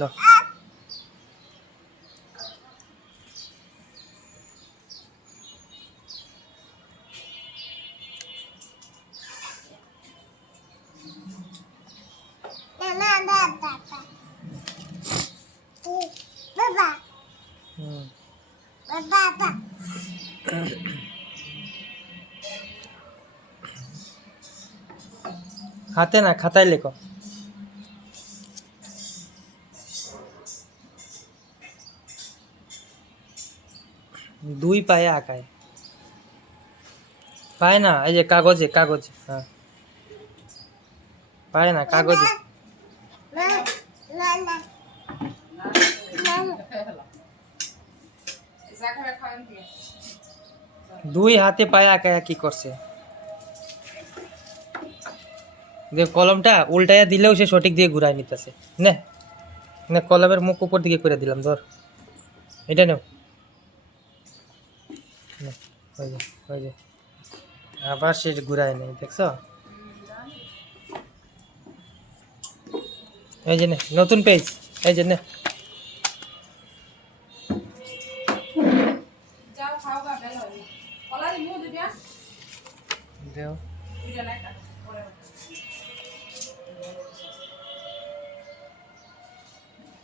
লো হাতে না খাতায় লেখো। দুই পায়ে আঁকায়, পায় না, এই যে কাগজে কাগজে, হ্যাঁ পায় না কাগজে। দুই হাতে পায়ে আঁকায় কি করছে? দেখ কলমটা উল্টাইয়া দিলেও সে সঠিক দিয়ে ঘুরাই নিতেছে। নে না, কলমের মুখ উপর দিকে করে দিলাম, ধর এটা নেও। নে, ওই যে ওই যে আবার সে ঘুরায় নেই, দেখছো? এই যে নে নতুন পেজ, এই যে নে। দেও